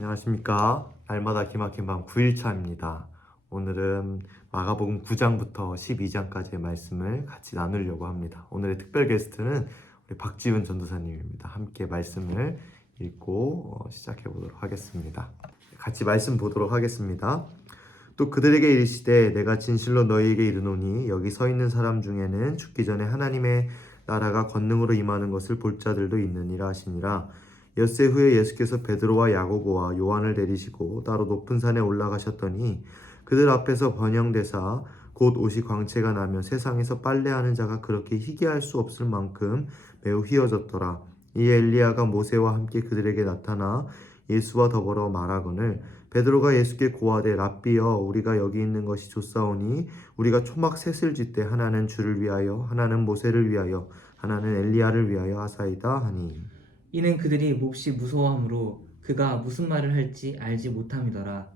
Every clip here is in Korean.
안녕하십니까. 날마다 기막힌 밤 9일차입니다. 오늘은 마가복음 9장부터 12장까지의 말씀을 같이 나누려고 합니다. 오늘의 특별 게스트는 우리 박지훈 전도사님입니다. 함께 말씀을 읽고 시작해 보도록 하겠습니다. 같이 말씀 보도록 하겠습니다. 또 그들에게 이르시되 내가 진실로 너희에게 이르노니 여기 서 있는 사람 중에는 죽기 전에 하나님의 나라가 권능으로 임하는 것을 볼 자들도 있느니라 하시니라. 엿새 후에 예수께서 베드로와 야고보와 요한을 데리시고 따로 높은 산에 올라가셨더니 그들 앞에서 번영되사 곧 옷이 광채가 나며 세상에서 빨래하는 자가 그렇게 희귀할 수 없을 만큼 매우 휘어졌더라. 이에 엘리야가 모세와 함께 그들에게 나타나 예수와 더불어 말하거늘 베드로가 예수께 고하되 랍비여 우리가 여기 있는 것이 좋사오니 우리가 초막 셋을 짓되 하나는 주를 위하여 하나는 모세를 위하여 하나는 엘리야를 위하여 하사이다 하니 이는 그들이 몹시 무서워하므로 그가 무슨 말을 할지 알지 못함이더라.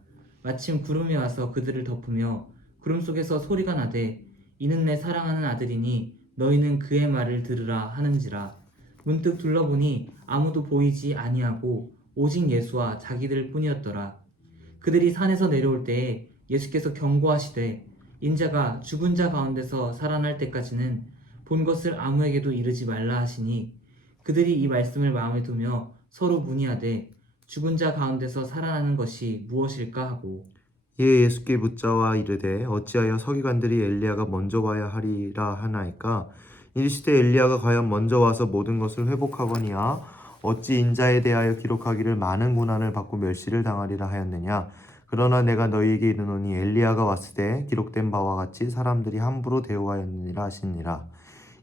마침 구름이 와서 그들을 덮으며 구름 속에서 소리가 나되 이는 내 사랑하는 아들이니 너희는 그의 말을 들으라 하는지라. 문득 둘러보니 아무도 보이지 아니하고 오직 예수와 자기들 뿐이었더라. 그들이 산에서 내려올 때에 예수께서 경고하시되 인자가 죽은 자 가운데서 살아날 때까지는 본 것을 아무에게도 이르지 말라 하시니 그들이 이 말씀을 마음에 두며 서로 문의하되 죽은 자 가운데서 살아나는 것이 무엇일까 하고 이에 예수께 묻자와 이르되 어찌하여 서기관들이 엘리야가 먼저 와야 하리라 하나이까 이르시되 엘리야가 과연 먼저 와서 모든 것을 회복하거니와 어찌 인자에 대하여 기록하기를 많은 고난을 받고 멸시를 당하리라 하였느냐. 그러나 내가 너희에게 이르노니 엘리야가 왔을 때 기록된 바와 같이 사람들이 함부로 대우하였느니라 하시니라.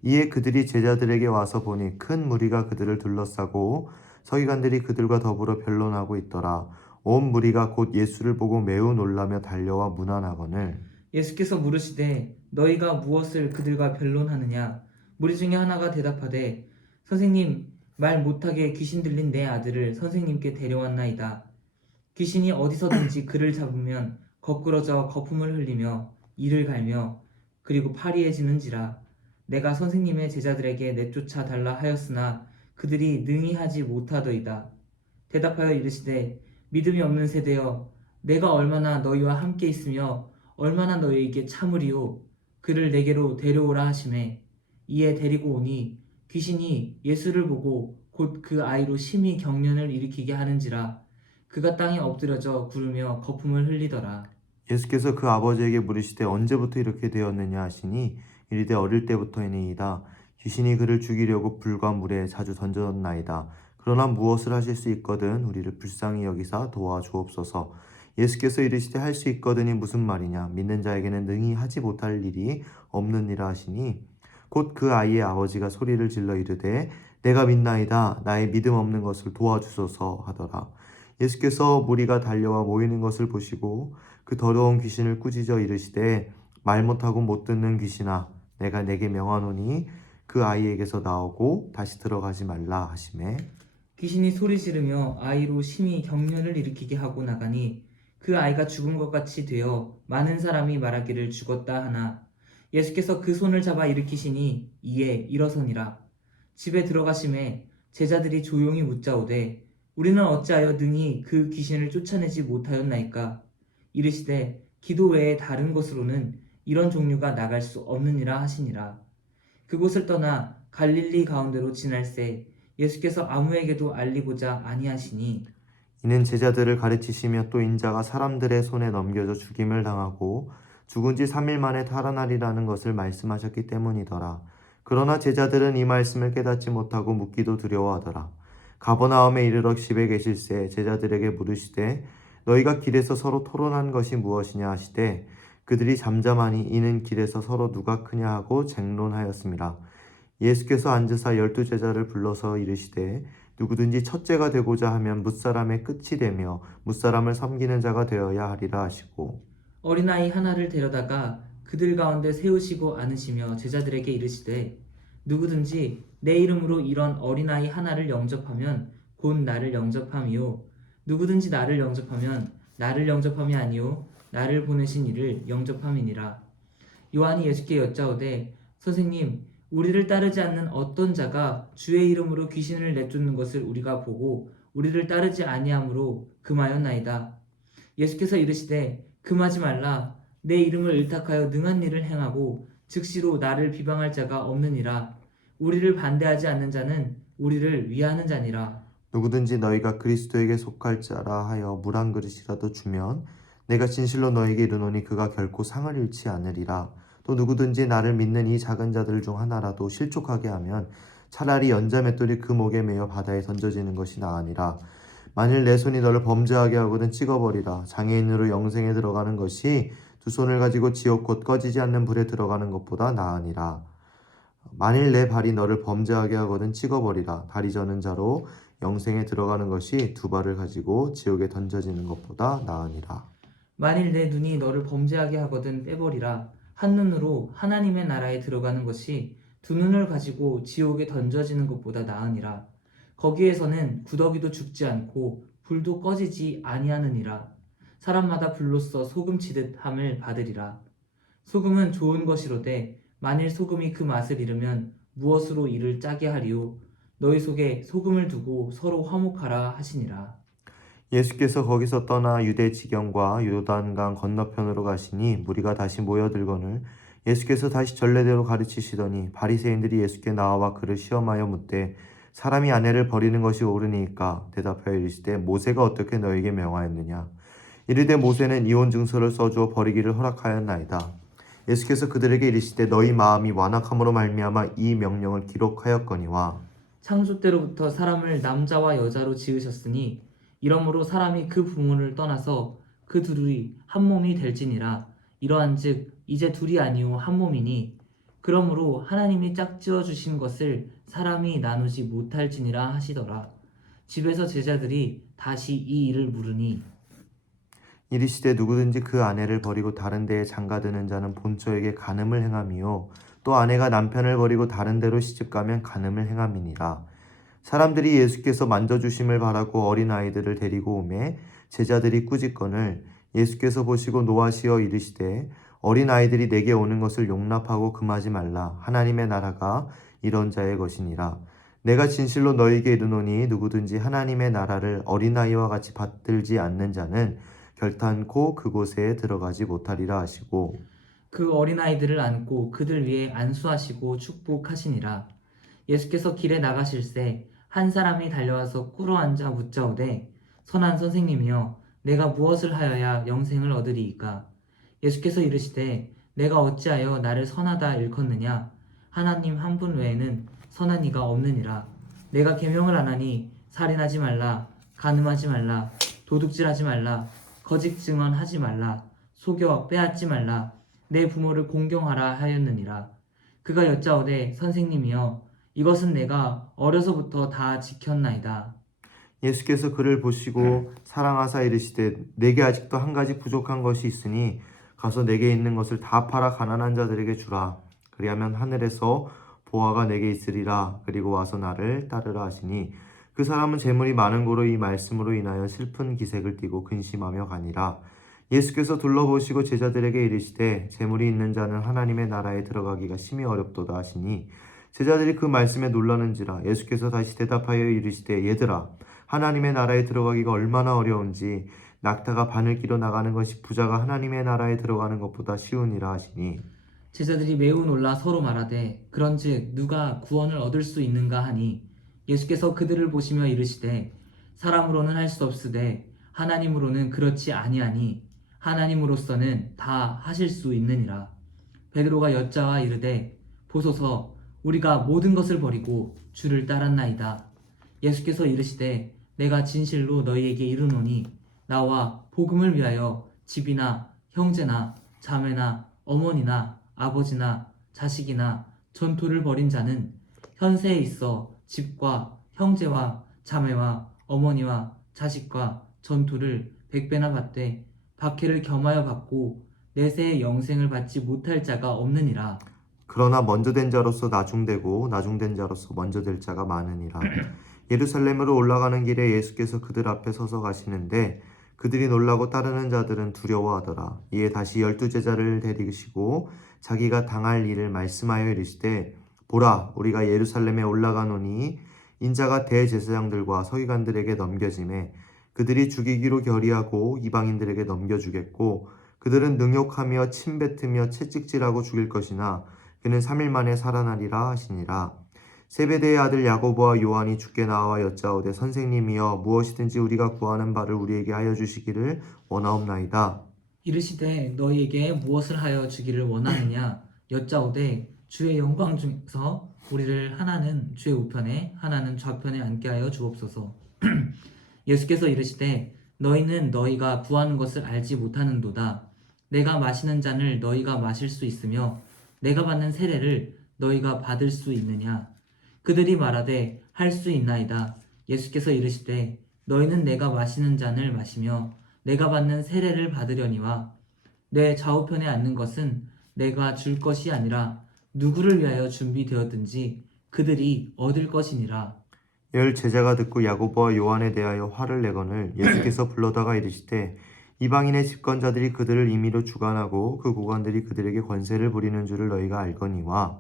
이에 그들이 제자들에게 와서 보니 큰 무리가 그들을 둘러싸고 서기관들이 그들과 더불어 변론하고 있더라. 온 무리가 곧 예수를 보고 매우 놀라며 달려와 문안하거늘 예수께서 물으시되 너희가 무엇을 그들과 변론하느냐. 무리 중에 하나가 대답하되 선생님 말 못하게 귀신 들린 내 아들을 선생님께 데려왔나이다. 귀신이 어디서든지 그를 잡으면 거꾸러져 거품을 흘리며 이를 갈며 그리고 파리해지는지라. 내가 선생님의 제자들에게 내쫓아 달라 하였으나 그들이 능히 하지 못하더이다. 대답하여 이르시되 믿음이 없는 세대여 내가 얼마나 너희와 함께 있으며 얼마나 너희에게 참으리요. 그를 내게로 데려오라 하시매 이에 데리고 오니 귀신이 예수를 보고 곧 그 아이로 심히 경련을 일으키게 하는지라. 그가 땅에 엎드려져 구르며 거품을 흘리더라. 예수께서 그 아버지에게 물으시되 언제부터 이렇게 되었느냐 하시니 이르되 어릴 때부터이니이다. 귀신이 그를 죽이려고 불과 물에 자주 던졌나이다. 그러나 무엇을 하실 수 있거든 우리를 불쌍히 여기사 도와주옵소서. 예수께서 이르시되 할 수 있거든이 무슨 말이냐. 믿는 자에게는 능히 하지 못할 일이 없느니라 하시니 곧 그 아이의 아버지가 소리를 질러 이르되 내가 믿나이다. 나의 믿음 없는 것을 도와주소서 하더라. 예수께서 무리가 달려와 모이는 것을 보시고 그 더러운 귀신을 꾸짖어 이르시되 말 못하고 못 듣는 귀신아 내가 내게 명하노니 그 아이에게서 나오고 다시 들어가지 말라 하시매 귀신이 소리 지르며 아이로 심히 경련을 일으키게 하고 나가니 그 아이가 죽은 것 같이 되어 많은 사람이 말하기를 죽었다 하나 예수께서 그 손을 잡아 일으키시니 이에 일어서니라. 집에 들어가심에 제자들이 조용히 묻자오되 우리는 어찌하여 능히 그 귀신을 쫓아내지 못하였나이까. 이르시되 기도 외에 다른 곳으로는 이런 종류가 나갈 수 없느니라 하시니라. 그곳을 떠나 갈릴리 가운데로 지날새 예수께서 아무에게도 알리고자 아니하시니 이는 제자들을 가르치시며 또 인자가 사람들의 손에 넘겨져 죽임을 당하고 죽은 지 3일 만에 살아나리라는 것을 말씀하셨기 때문이더라. 그러나 제자들은 이 말씀을 깨닫지 못하고 묻기도 두려워하더라. 가버나움에 이르러 집에 계실새 제자들에게 물으시되 너희가 길에서 서로 토론한 것이 무엇이냐 하시되 그들이 잠잠하니 이는 길에서 서로 누가 크냐 하고 쟁론하였습니다. 예수께서 앉으사 12제자를 불러서 이르시되 누구든지 첫째가 되고자 하면 뭇사람의 끝이 되며 뭇사람을 섬기는 자가 되어야 하리라 하시고 어린아이 하나를 데려다가 그들 가운데 세우시고 앉으시며 제자들에게 이르시되 누구든지 내 이름으로 이런 어린아이 하나를 영접하면 곧 나를 영접함이요 누구든지 나를 영접하면 나를 영접함이 아니요 나를 보내신 이를 영접함이니라. 요한이 예수께 여짜오되 선생님 우리를 따르지 않는 어떤 자가 주의 이름으로 귀신을 내쫓는 것을 우리가 보고 우리를 따르지 아니함으로 금하였나이다. 예수께서 이르시되 금하지 말라. 내 이름을 의탁하여 능한 일을 행하고 즉시로 나를 비방할 자가 없느니라. 우리를 반대하지 않는 자는 우리를 위하는 자니라. 누구든지 너희가 그리스도에게 속할 자라 하여 물 한 그릇이라도 주면 내가 진실로 너희에게 이르노니 그가 결코 상을 잃지 않으리라. 또 누구든지 나를 믿는 이 작은 자들 중 하나라도 실족하게 하면 차라리 연자 맷돌이 그 목에 매어 바다에 던져지는 것이 나으니라. 만일 내 손이 너를 범죄하게 하거든 찍어버리라. 장애인으로 영생에 들어가는 것이 두 손을 가지고 지옥 곧 꺼지지 않는 불에 들어가는 것보다 나으니라. 만일 내 발이 너를 범죄하게 하거든 찍어버리라. 다리 저는 자로 영생에 들어가는 것이 두 발을 가지고 지옥에 던져지는 것보다 나으니라. 만일 내 눈이 너를 범죄하게 하거든 빼버리라. 한 눈으로 하나님의 나라에 들어가는 것이 두 눈을 가지고 지옥에 던져지는 것보다 나으니라. 거기에서는 구더기도 죽지 않고 불도 꺼지지 아니하느니라. 사람마다 불로써 소금치듯 함을 받으리라. 소금은 좋은 것이로되 만일 소금이 그 맛을 잃으면 무엇으로 이를 짜게 하리요. 너희 속에 소금을 두고 서로 화목하라 하시니라. 예수께서 거기서 떠나 유대 지경과 요단강 건너편으로 가시니 무리가 다시 모여들거늘 예수께서 다시 전례대로 가르치시더니 바리새인들이 예수께 나와 그를 시험하여 묻되 사람이 아내를 버리는 것이 옳으니까 대답하여 이르시되 모세가 어떻게 너에게 명하였느냐. 이르되 모세는 이혼 증서를 써주어 버리기를 허락하였나이다. 예수께서 그들에게 이르시되 너희 마음이 완악함으로 말미암아 이 명령을 기록하였거니와. 창조 때로부터 사람을 남자와 여자로 지으셨으니 이러므로 사람이 그 부모를 떠나서 그 둘이 한 몸이 될지니라. 이러한즉 이제 둘이 아니오 한 몸이니 그러므로 하나님이 짝지어 주신 것을 사람이 나누지 못할지니라 하시더라. 집에서 제자들이 다시 이 일을 물으니 이르시되 누구든지 그 아내를 버리고 다른 데에 장가드는 자는 본처에게 간음을 행함이요 또 아내가 남편을 버리고 다른 데로 시집가면 간음을 행함이니라. 사람들이 예수께서 만져주심을 바라고 어린아이들을 데리고 오매 제자들이 꾸짖거늘 예수께서 보시고 노하시어 이르시되 어린아이들이 내게 오는 것을 용납하고 금하지 말라. 하나님의 나라가 이런 자의 것이니라. 내가 진실로 너희에게 이르노니 누구든지 하나님의 나라를 어린아이와 같이 받들지 않는 자는 결탄코 그곳에 들어가지 못하리라 하시고 그 어린아이들을 안고 그들 위에 안수하시고 축복하시니라. 예수께서 길에 나가실새 한 사람이 달려와서 꿇어앉아 묻자오되 선한 선생님이여 내가 무엇을 하여야 영생을 얻으리이까. 예수께서 이르시되 내가 어찌하여 나를 선하다 일컫느냐. 하나님 한 분 외에는 선한 이가 없느니라. 내가 계명을 안 하니 살인하지 말라, 간음하지 말라, 도둑질하지 말라, 거짓 증언하지 말라, 속여 빼앗지 말라, 내 부모를 공경하라 하였느니라. 그가 여짜오되 선생님이여 이것은 내가 어려서부터 다 지켰나이다. 예수께서 그를 보시고 사랑하사 이르시되 내게 아직도 한 가지 부족한 것이 있으니 가서 내게 있는 것을 다 팔아 가난한 자들에게 주라. 그리하면 하늘에서 보화가 내게 있으리라. 그리고 와서 나를 따르라 하시니 그 사람은 재물이 많은 고로 이 말씀으로 인하여 슬픈 기색을 띠고 근심하며 가니라. 예수께서 둘러보시고 제자들에게 이르시되 재물이 있는 자는 하나님의 나라에 들어가기가 심히 어렵도다 하시니 제자들이 그 말씀에 놀라는지라. 예수께서 다시 대답하여 이르시되 얘들아 하나님의 나라에 들어가기가 얼마나 어려운지 낙타가 바늘기로 나가는 것이 부자가 하나님의 나라에 들어가는 것보다 쉬우니라 하시니 제자들이 매우 놀라 서로 말하되 그런즉 누가 구원을 얻을 수 있는가 하니 예수께서 그들을 보시며 이르시되 사람으로는 할 수 없으되 하나님으로는 그렇지 아니하니 하나님으로서는 다 하실 수 있느니라. 베드로가 여짜와 이르되 보소서 우리가 모든 것을 버리고 주를 따랐나이다. 예수께서 이르시되 내가 진실로 너희에게 이르노니 나와 복음을 위하여 집이나 형제나 자매나 어머니나 아버지나 자식이나 전토를 벌인 자는 현세에 있어 집과 형제와 자매와 어머니와 자식과 전토를 100배나 받되 박해를 겸하여 받고 내세의 영생을 받지 못할 자가 없느니라. 그러나 먼저 된 자로서 나중되고 나중된 자로서 먼저 될 자가 많으니라. 예루살렘으로 올라가는 길에 예수께서 그들 앞에 서서 가시는데 그들이 놀라고 따르는 자들은 두려워하더라. 이에 다시 12제자를 데리시고 자기가 당할 일을 말씀하여 이르시되 보라 우리가 예루살렘에 올라가노니 인자가 대제사장들과 서기관들에게 넘겨짐에 그들이 죽이기로 결의하고 이방인들에게 넘겨주겠고 그들은 능욕하며 침뱉으며 채찍질하고 죽일 것이나 그는 3일 만에 살아나리라 하시니라. 세베대의 아들 야고보와 요한이 주께 나와 여짜오되 선생님이여 무엇이든지 우리가 구하는 바를 우리에게 하여 주시기를 원하옵나이다. 이르시되 너희에게 무엇을 하여 주기를 원하느냐 여짜오되 주의 영광 중에서 우리를 하나는 주의 우편에 하나는 좌편에 앉게 하여 주옵소서. 예수께서 이르시되 너희는 너희가 구하는 것을 알지 못하는도다. 내가 마시는 잔을 너희가 마실 수 있으며 내가 받는 세례를 너희가 받을 수 있느냐. 그들이 말하되 할 수 있나이다. 예수께서 이르시되 너희는 내가 마시는 잔을 마시며 내가 받는 세례를 받으려니와 내 좌우편에 앉는 것은 내가 줄 것이 아니라 누구를 위하여 준비되었든지 그들이 얻을 것이니라. 열 제자가 듣고 야고보와 요한에 대하여 화를 내거늘 예수께서 불러다가 이르시되 이방인의 집권자들이 그들을 임의로 주관하고 그 고관들이 그들에게 권세를 부리는 줄을 너희가 알거니와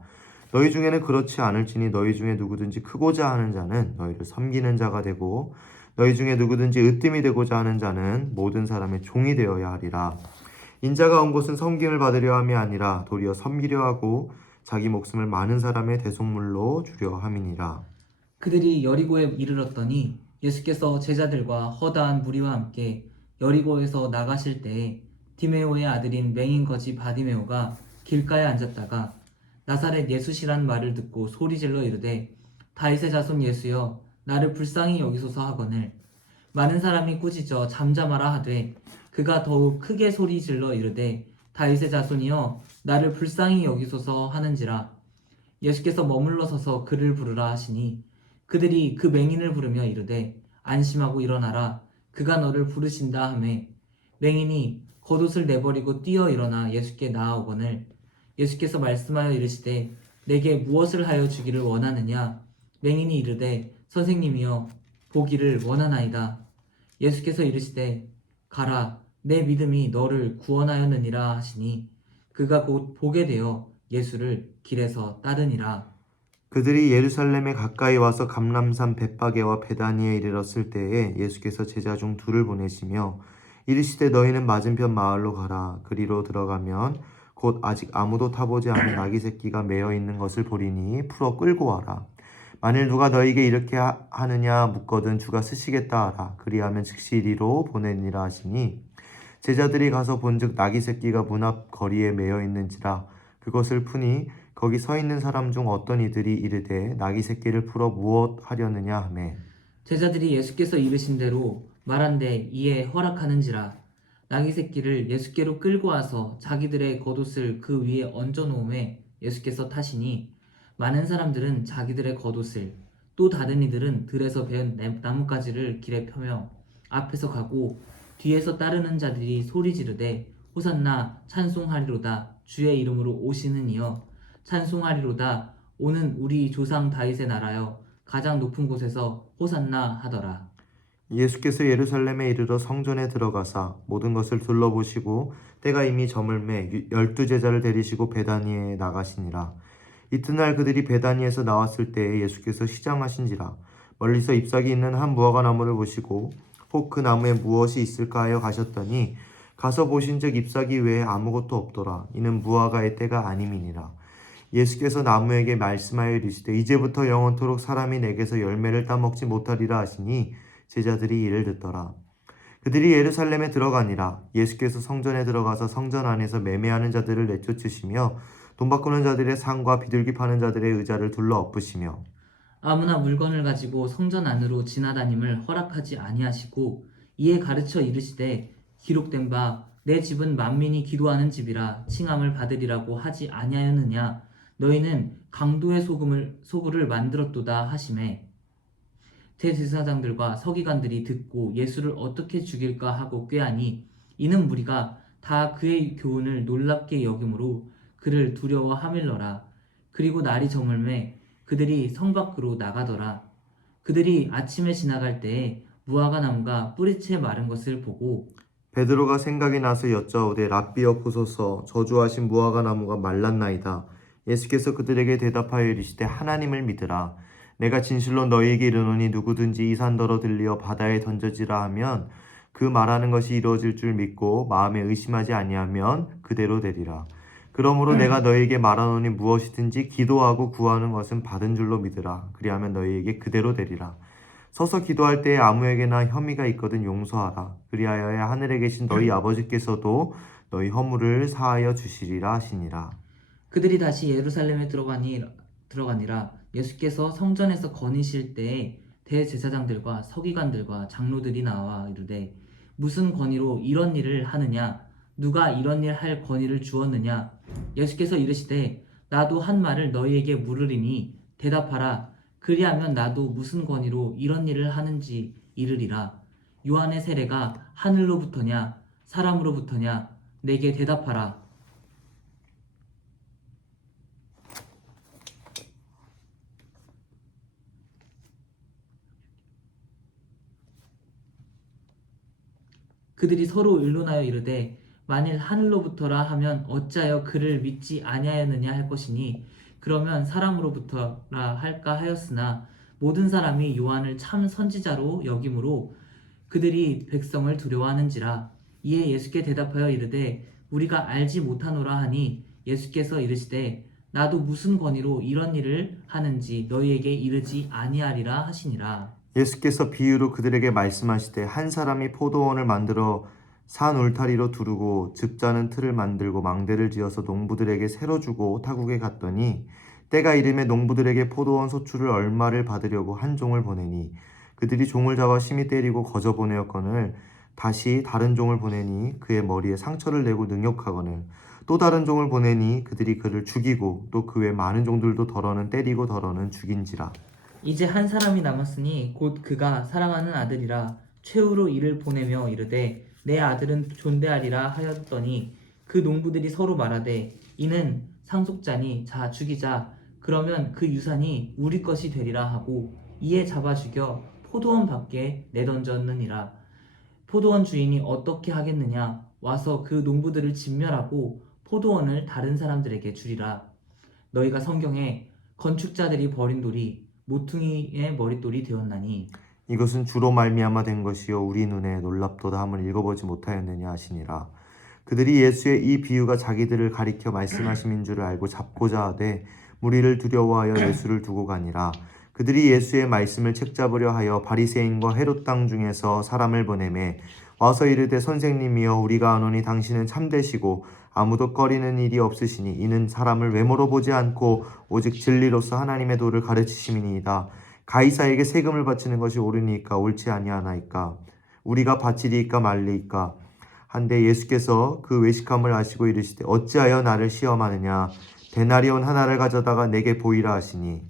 너희 중에는 그렇지 않을지니 너희 중에 누구든지 크고자 하는 자는 너희를 섬기는 자가 되고 너희 중에 누구든지 으뜸이 되고자 하는 자는 모든 사람의 종이 되어야 하리라. 인자가 온 곳은 섬김을 받으려 함이 아니라 도리어 섬기려 하고 자기 목숨을 많은 사람의 대속물로 주려 함이니라. 그들이 여리고에 이르렀더니 예수께서 제자들과 허다한 무리와 함께 여리고에서 나가실 때에 디메오의 아들인 맹인 거지 바디메오가 길가에 앉았다가 나사렛 예수시란 말을 듣고 소리질러 이르되 다윗의 자손 예수여 나를 불쌍히 여기소서 하거늘 많은 사람이 꾸짖어 잠잠하라 하되 그가 더욱 크게 소리질러 이르되 다윗의 자손이여 나를 불쌍히 여기소서 하는지라. 예수께서 머물러 서서 그를 부르라 하시니 그들이 그 맹인을 부르며 이르되 안심하고 일어나라 그가 너를 부르신다 하매 맹인이 겉옷을 내버리고 뛰어 일어나 예수께 나아오거늘 예수께서 말씀하여 이르시되 내게 무엇을 하여 주기를 원하느냐. 맹인이 이르되 선생님이여 보기를 원하나이다. 예수께서 이르시되 가라 내 믿음이 너를 구원하였느니라 하시니 그가 곧 보게 되어 예수를 길에서 따르니라. 그들이 예루살렘에 가까이 와서 감람산 벳바게와 베다니에 이르렀을 때에 예수께서 제자 중 둘을 보내시며 이르시되 너희는 맞은편 마을로 가라. 그리로 들어가면 곧 아직 아무도 타보지 않은 아기 새끼가 매어 있는 것을 보리니 풀어 끌고 와라. 만일 누가 너희에게 이렇게 하느냐 묻거든 주가 쓰시겠다 하라. 그리하면 즉시 이리로 보내니라 하시니 제자들이 가서 본즉 나귀 새끼가 문 앞 거리에 매어 있는지라. 그것을 푸니 거기 서 있는 사람 중 어떤 이들이 이르되 나귀 새끼를 풀어 무엇 하려느냐 하매 제자들이 예수께서 이르신 대로 말한데 이에 허락하는지라. 나귀 새끼를 예수께로 끌고 와서 자기들의 겉옷을 그 위에 얹어 놓음에 예수께서 타시니 많은 사람들은 자기들의 겉옷을 또 다른 이들은 들에서 베은 나뭇가지를 길에 펴며 앞에서 가고 뒤에서 따르는 자들이 소리 지르되 호산나 찬송하리로다 주의 이름으로 오시는 이여 찬송하리로다 오는 우리 조상 다윗의 나라여 가장 높은 곳에서 호산나 하더라. 예수께서 예루살렘에 이르러 성전에 들어가사 모든 것을 둘러보시고 때가 이미 저물매 12제자를 데리시고 베다니에 나가시니라. 이튿날 그들이 베다니에서 나왔을 때에 예수께서 시장하신지라. 멀리서 잎사귀 있는 한 무화과 나무를 보시고 혹 그 나무에 무엇이 있을까 하여 가셨더니 가서 보신즉 잎사귀 외에 아무것도 없더라. 이는 무화과의 때가 아님이니라. 예수께서 나무에게 말씀하여 이르시되 이제부터 영원토록 사람이 내게서 열매를 따먹지 못하리라 하시니 제자들이 이를 듣더라. 그들이 예루살렘에 들어가니라. 예수께서 성전에 들어가서 성전 안에서 매매하는 자들을 내쫓으시며 돈 바꾸는 자들의 상과 비둘기 파는 자들의 의자를 둘러 엎으시며 아무나 물건을 가지고 성전 안으로 지나다님을 허락하지 아니하시고 이에 가르쳐 이르시되 기록된 바 내 집은 만민이 기도하는 집이라 칭함을 받으리라고 하지 아니하였느냐. 너희는 강도의 소굴을 만들었도다 하시매 대제사장들과 서기관들이 듣고 예수를 어떻게 죽일까 하고 꾀하니 이는 무리가 다 그의 교훈을 놀랍게 여김으로 그를 두려워하밀러라. 그리고 날이 저물매 그들이 성 밖으로 나가더라. 그들이 아침에 지나갈 때에 무화과 나무가 뿌리채 마른 것을 보고 베드로가 생각이 나서 여짜오되 랍비여 보소서 저주하신 무화과 나무가 말랐나이다. 예수께서 그들에게 대답하여 이르시되 하나님을 믿으라. 내가 진실로 너희에게 이르노니 누구든지 이 산더러 들리어 바다에 던져지라 하면 그 말하는 것이 이루어질 줄 믿고 마음에 의심하지 아니하면 그대로 되리라. 그러므로 내가 너희에게 말하노니 무엇이든지 기도하고 구하는 것은 받은 줄로 믿으라. 그리하면 너희에게 그대로 되리라. 서서 기도할 때에 아무에게나 혐의가 있거든 용서하라. 그리하여야 하늘에 계신 너희 아버지께서도 너희 허물을 사하여 주시리라 하시니라. 그들이 다시 예루살렘에 들어가니라. 예수께서 성전에서 거니실 때에 대제사장들과 서기관들과 장로들이 나와 이르되 무슨 권위로 이런 일을 하느냐? 누가 이런 일 할 권위를 주었느냐? 예수께서 이르시되 나도 한 말을 너희에게 물으리니 대답하라. 그리하면 나도 무슨 권위로 이런 일을 하는지 이르리라. 요한의 세례가 하늘로부터냐 사람으로부터냐? 내게 대답하라. 그들이 서로 의논하여 이르되 만일 하늘로부터라 하면 어찌하여 그를 믿지 아니하였느냐 할 것이니 그러면 사람으로부터라 할까 하였으나 모든 사람이 요한을 참 선지자로 여김으로 그들이 백성을 두려워하는지라. 이에 예수께 대답하여 이르되 우리가 알지 못하노라 하니 예수께서 이르시되 나도 무슨 권위로 이런 일을 하는지 너희에게 이르지 아니하리라 하시니라. 예수께서 비유로 그들에게 말씀하시되 한 사람이 포도원을 만들어 산 울타리로 두르고 즙자는 틀을 만들고 망대를 지어서 농부들에게 새로 주고 타국에 갔더니 때가 이름에 농부들에게 포도원 소출을 얼마를 받으려고 한 종을 보내니 그들이 종을 잡아 심히 때리고 거저 보내었거늘 다시 다른 종을 보내니 그의 머리에 상처를 내고 능욕하거늘 또 다른 종을 보내니 그들이 그를 죽이고 또 그 외 많은 종들도 더러는 때리고 더러는 죽인지라. 이제 한 사람이 남았으니 곧 그가 사랑하는 아들이라 최후로 이를 보내며 이르되 내 아들은 존대하리라 하였더니 그 농부들이 서로 말하되 이는 상속자니 자 죽이자. 그러면 그 유산이 우리 것이 되리라 하고 이에 잡아 죽여 포도원 밖에 내던졌느니라. 포도원 주인이 어떻게 하겠느냐? 와서 그 농부들을 진멸하고 포도원을 다른 사람들에게 주리라. 너희가 성경에 건축자들이 버린 돌이 모퉁이의 머릿돌이 되었나니 이것은 주로 말미암아 된 것이요 우리 눈에 놀랍도다 함을 읽어보지 못하였느냐 하시니라. 그들이 예수의 이 비유가 자기들을 가리켜 말씀하심인 줄을 알고 잡고자 하되 무리를 두려워하여 예수를 두고 가니라. 그들이 예수의 말씀을 책잡으려 하여 바리새인과 헤롯 땅 중에서 사람을 보내매 와서 이르되 선생님이여 우리가 아노니 당신은 참되시고 아무도 꺼리는 일이 없으시니 이는 사람을 외모로 보지 않고 오직 진리로서 하나님의 도를 가르치심이니이다. 가이사에게 세금을 바치는 것이 옳으니까 옳지 아니하나이까? 우리가 바치리이까 말리이까? 한데 예수께서 그 외식함을 아시고 이르시되 어찌하여 나를 시험하느냐? 데나리온 하나를 가져다가 내게 보이라 하시니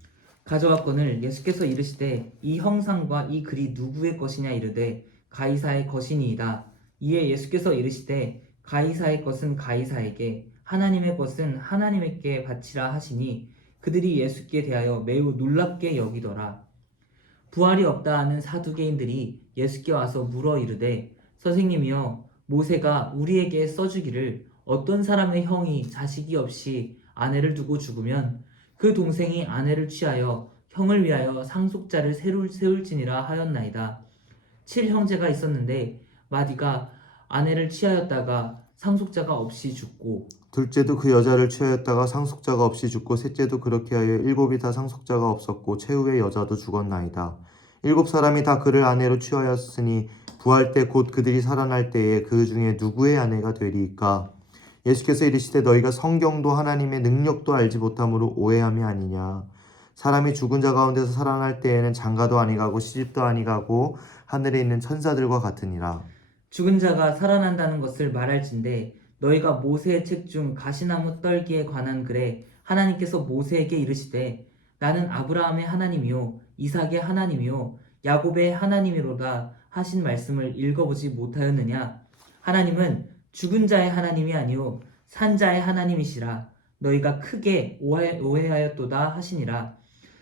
가져왔거늘 예수께서 이르시되 이 형상과 이 글이 누구의 것이냐 이르되 가이사의 것이니이다. 이에 예수께서 이르시되 가이사의 것은 가이사에게 하나님의 것은 하나님께 바치라 하시니 그들이 예수께 대하여 매우 놀랍게 여기더라. 부활이 없다 하는 사두개인들이 예수께 와서 물어 이르되 선생님이여 모세가 우리에게 써주기를 어떤 사람의 형이 자식이 없이 아내를 두고 죽으면 그 동생이 아내를 취하여 형을 위하여 상속자를 세울지니라 하였나이다. 7형제가 있었는데 마디가 아내를 취하였다가 상속자가 없이 죽고 둘째도 그 여자를 취하였다가 상속자가 없이 죽고 셋째도 그렇게 하여 일곱이 다 상속자가 없었고 최후의 여자도 죽었나이다. 일곱 사람이 다 그를 아내로 취하였으니 부활 때 곧 그들이 살아날 때에 그 중에 누구의 아내가 되리이까? 예수께서 이르시되 너희가 성경도 하나님의 능력도 알지 못함으로 오해함이 아니냐. 사람이 죽은 자 가운데서 살아날 때에는 장가도 아니가고 시집도 아니가고 하늘에 있는 천사들과 같으니라. 죽은 자가 살아난다는 것을 말할진대 너희가 모세의 책 중 가시나무 떨기에 관한 글에 하나님께서 모세에게 이르시되 나는 아브라함의 하나님이요 이삭의 하나님이요 야곱의 하나님이로다 하신 말씀을 읽어보지 못하였느냐. 하나님은 죽은 자의 하나님이 아니요 산 자의 하나님이시라. 너희가 크게 오해하였도다 하시니라.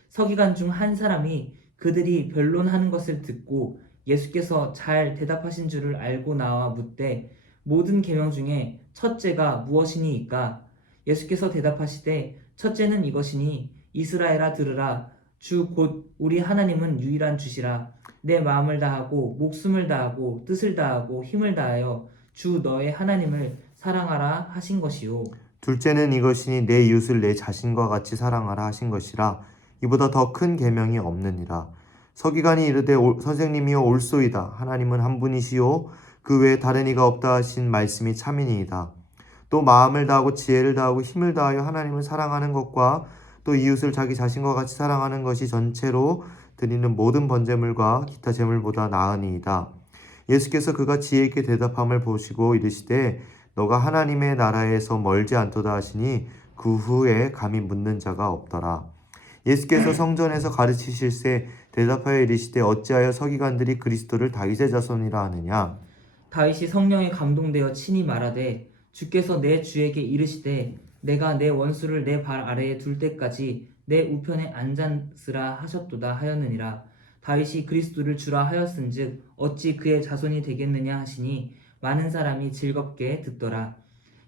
서기관 중 한 사람이 그들이 변론하는 것을 듣고 예수께서 잘 대답하신 줄을 알고 나와 묻되 모든 계명 중에 첫째가 무엇이니이까? 예수께서 대답하시되 첫째는 이것이니 이스라엘아 들으라. 주 곧 우리 하나님은 유일한 주시라. 내 마음을 다하고 목숨을 다하고 뜻을 다하고 힘을 다하여 주 너의 하나님을 사랑하라 하신 것이요. 둘째는 이것이니 내 이웃을 내 자신과 같이 사랑하라 하신 것이라. 이보다 더 큰 계명이 없느니라. 서기관이 이르되 선생님이여 옳소이다. 하나님은 한 분이시요 그 외에 다른 이가 없다 하신 말씀이 참이니이다. 또 마음을 다하고 지혜를 다하고 힘을 다하여 하나님을 사랑하는 것과 또 이웃을 자기 자신과 같이 사랑하는 것이 전체로 드리는 모든 번제물과 기타 제물보다 나으니이다. 예수께서 그가 지혜 있게 대답함을 보시고 이르시되 너가 하나님의 나라에서 멀지 않도다 하시니 그 후에 감히 묻는 자가 없더라. 예수께서 성전에서 가르치실새 대답하여 이르시되 어찌하여 서기관들이 그리스도를 다윗의 자손이라 하느냐. 다윗이 성령에 감동되어 친히 말하되 주께서 내 주에게 이르시되 내가 내 원수를 내 발 아래에 둘 때까지 내 우편에 앉았으라 하셨도다 하였느니라. 다윗이 그리스도를 주라 하였은즉 어찌 그의 자손이 되겠느냐 하시니 많은 사람이 즐겁게 듣더라.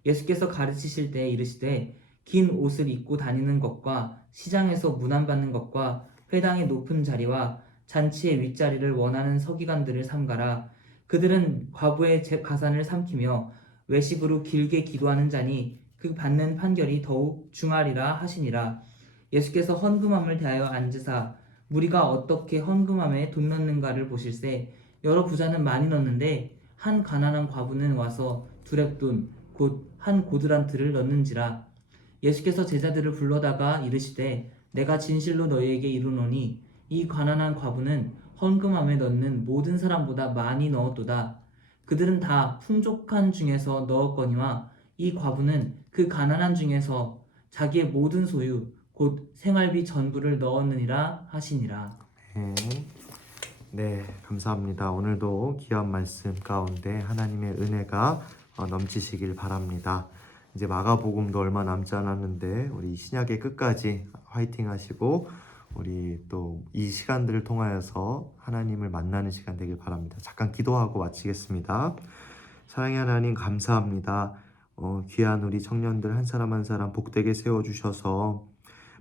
예수께서 가르치실 때 이르시되 긴 옷을 입고 다니는 것과 시장에서 문안받는 것과 회당의 높은 자리와 잔치의 윗자리를 원하는 서기관들을 삼가라. 그들은 과부의 가산을 삼키며 외식으로 길게 기도하는 자니 그 받는 판결이 더욱 중하리라 하시니라. 예수께서 헌금함을 대하여 앉으사 무리가 어떻게 헌금함에 돈 넣는가를 보실새 여러 부자는 많이 넣는데 한 가난한 과부는 와서 두렙돈 곧 한 고드란트를 넣는지라. 예수께서 제자들을 불러다가 이르시되 내가 진실로 너희에게 이르노니 이 가난한 과부는 헌금함에 넣는 모든 사람보다 많이 넣었도다. 그들은 다 풍족한 중에서 넣었거니와 이 과부는 그 가난한 중에서 자기의 모든 소유 곧 생활비 전부를 넣었느니라 하시니라. 네, 감사합니다. 오늘도 귀한 말씀 가운데 하나님의 은혜가 넘치시길 바랍니다. 이제 마가복음도 얼마 남지 않았는데 우리 신약의 끝까지 화이팅 하시고 우리 또 이 시간들을 통하여서 하나님을 만나는 시간 되길 바랍니다. 잠깐 기도하고 마치겠습니다. 사랑의 하나님 감사합니다. 귀한 우리 청년들 한 사람 한 사람 복되게 세워주셔서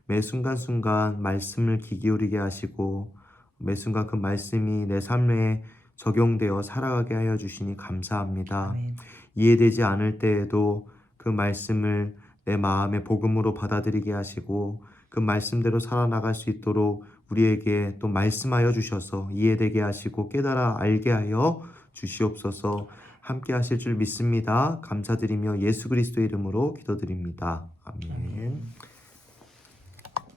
매 순간순간 말씀을 귀 기울이게 하시고 매 순간 그 말씀이 내 삶에 적용되어 살아가게 하여 주시니 감사합니다. 아멘. 이해되지 않을 때에도 그 말씀을 내 마음의 복음으로 받아들이게 하시고 그 말씀대로 살아나갈 수 있도록 우리에게 또 말씀하여 주셔서 이해되게 하시고 깨달아 알게 하여 주시옵소서. 함께 하실 줄 믿습니다. 감사드리며 예수 그리스도의 이름으로 기도드립니다. 아멘.